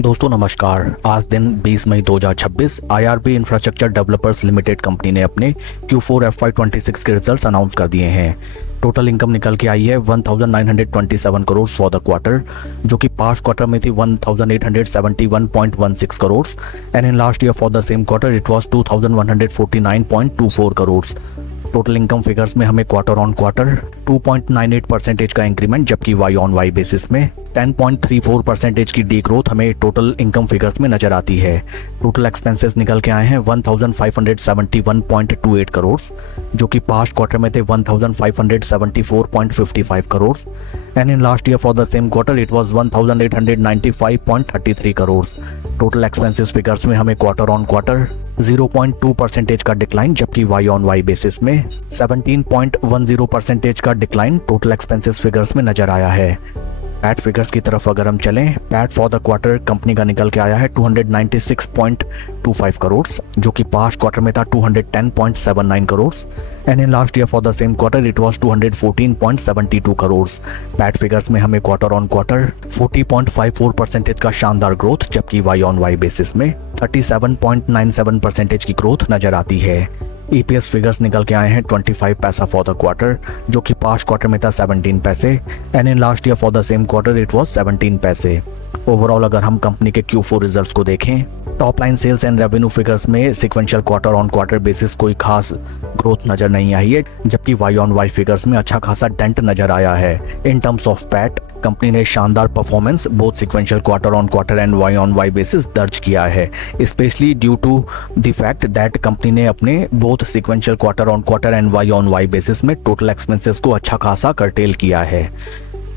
दोस्तों नमस्कार। आज दिन 20 मई 2026 IRB infrastructure developers limited company ने अपने Q4 FY26 के रिजल्ट्स अनाउंस कर दिए हैं। टोटल इनकम निकल के आई है 1927 करोड़ फॉर द क्वार्टर, जो कि पास्ट क्वार्टर में थी 1871.16 crore and in last year for the same quarter it was 2149.24 crore. Total income figures में हमें क्वार्टर ऑन क्वार्टर 2.98% का इंक्रीमेंट, जबकि वाई ऑन वाई बेसिस में 10.34% की डी ग्रोथ हमें टोटल इनकम फिगर्स में नजर आती है। टोटल एक्सपेंसेस निकल के आए हैं 1571.28 करोड़, जो कि पास्ट क्वार्टर में थे 1574.55 crore and in last year for the same quarter it was 1895.33 crore. Total expenses figures में हमें क्वार्टर ऑन क्वार्टर 0.2% का डिक्लाइन, जबकि वाई ऑन वाई बेसिस में 17.10% का डिक्लाइन टोटल एक्सपेंसेस फिगर्स में नजर आया है। पैट फिगर्स की तरफ अगर हम चलें, PAT for the quarter company का निकल के आया है 296.25 करोड़, जो कि पास्ट क्वार्टर में था 210.79 crore and in last year for the same quarter it was 214.72 crore. PAT figures में हमें क्वार्टर ऑन क्वार्टर 40.54% का शानदार ग्रोथ, जबकि वाई ऑन वाई बेसिस में 37.97% की ग्रोथ नजर आती है। ईपीएस फिगर्स निकल के आए हैं 25 पैसा फॉर द क्वार्टर, जो कि पास्ट क्वार्टर में था 17 पैसे and in last year for the same quarter it was 17 पैसे। ओवरऑल अगर हम कंपनी के Q4 रिजल्ट्स को देखें, top line sales and revenue figures में sequential quarter on quarter basis कोई खास ग्रोथ नजर नहीं आई है, जबकि वाई ऑन वाई फिगर्स में अच्छा खासा डेंट नजर आया है। In terms of PAT company ने शानदार performance both sequential quarter on quarter and Y on Y basis दर्ज किया है, specially due to the fact that company ने अपने both sequential quarter on quarter and Y on Y basis में total expenses को अच्छा खासा कर्टेल किया है।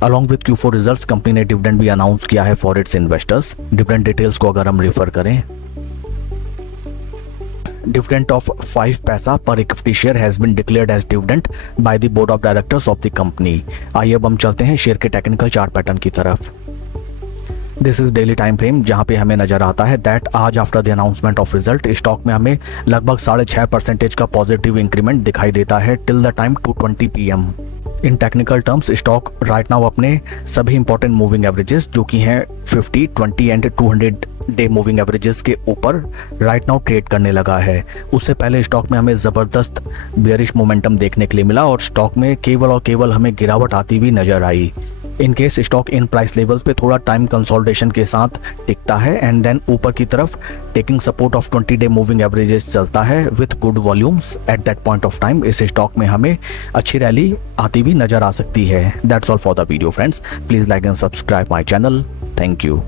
Along with Q4 results company ने डिविडेंड भी अनाउंस किया है for its investors. Dividend details को अगर हम रेफर करें, dividend of 5 पैसा पर equity share has been declared as dividend by the board of directors of the company. आइए अब हम चलते हैं शेयर के टेक्निकल चार्ट पैटर्न की तरफ। This is daily time frame, जहां पे हमें नजर आता है दैट आज after the announcement of result stock में हमें लगभग 6.5% का पॉजिटिव इंक्रीमेंट दिखाई देता है till the time 2:20 PM। In technical terms stock right now अपने सभी इंपॉर्टेंट मूविंग एवरेजेस, जो कि हैं 50, 20 एंड 200 डे मूविंग एवरेजेस के ऊपर राइट नाउ ट्रेड करने लगा है। उससे पहले स्टॉक में हमें जबरदस्त बेयरिश मोमेंटम देखने के लिए मिला और स्टॉक में केवल और केवल हमें गिरावट आती हुई नजर आई। In case stock in price levels पे थोड़ा टाइम कंसोलिडेशन के साथ टिकता है एंड देन ऊपर की तरफ taking support of 20 day moving averages चलता है with good volumes, at that point of time इस स्टॉक में हमें अच्छी रैली आती हुई नजर आ सकती है। That's all for the video friends, please like and subscribe my channel. Thank you.